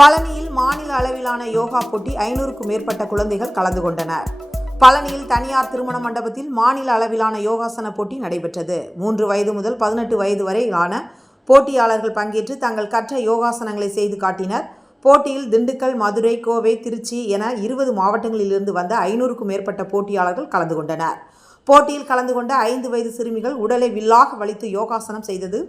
பழனியில் மாநில அளவிலான யோகா போட்டி ஐநூறுக்கும் மேற்பட்ட குழந்தைகள் கலந்து கொண்டனர். பழனியில் தனியார் திருமண மண்டபத்தில் மாநில அளவிலான யோகாசன போட்டி நடைபெற்றது. மூன்று வயது முதல் பதினெட்டு வயது வரையிலான போட்டியாளர்கள் பங்கேற்று தங்கள் கற்ற யோகாசனங்களை செய்து காட்டினர். போட்டியில் திண்டுக்கல் மதுரை கோவை திருச்சி என இருபது மாவட்டங்களிலிருந்து வந்த ஐநூறுக்கும் மேற்பட்ட போட்டியாளர்கள் கலந்து கொண்டனர். போட்டியில் கலந்து கொண்ட ஐந்து வயது சிறுமிகள் உடலை வில்லாக வலித்து யோகாசனம் செய்தது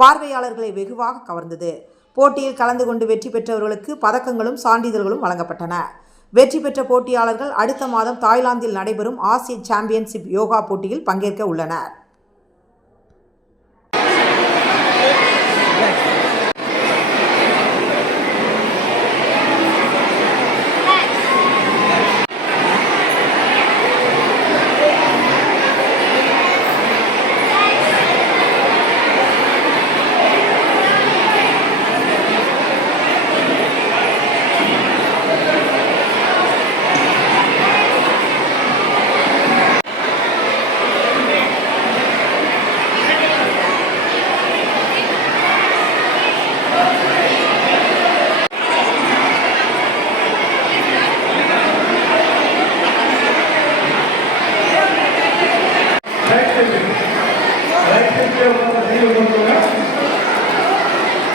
பார்வையாளர்களை வெகுவாக கவர்ந்தது. போட்டியில் கலந்து கொண்டு வெற்றி பெற்றவர்களுக்கு பதக்கங்களும் சான்றிதழ்களும் வழங்கப்பட்டன. வெற்றி பெற்ற போட்டியாளர்கள் அடுத்த மாதம் தாய்லாந்தில் நடைபெறும் ஆசிய சாம்பியன்ஷிப் யோகா போட்டியில் பங்கேற்க உள்ளனர்.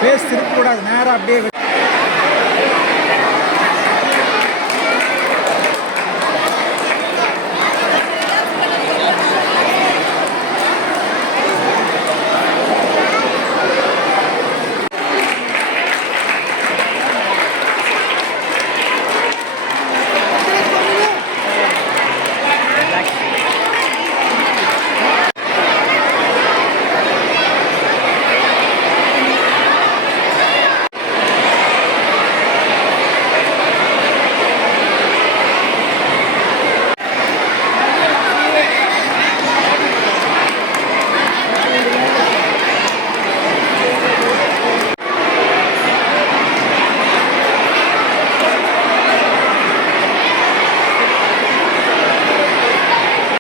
பேஸ் திருப்பக்கூடாது நேராக அப்படியே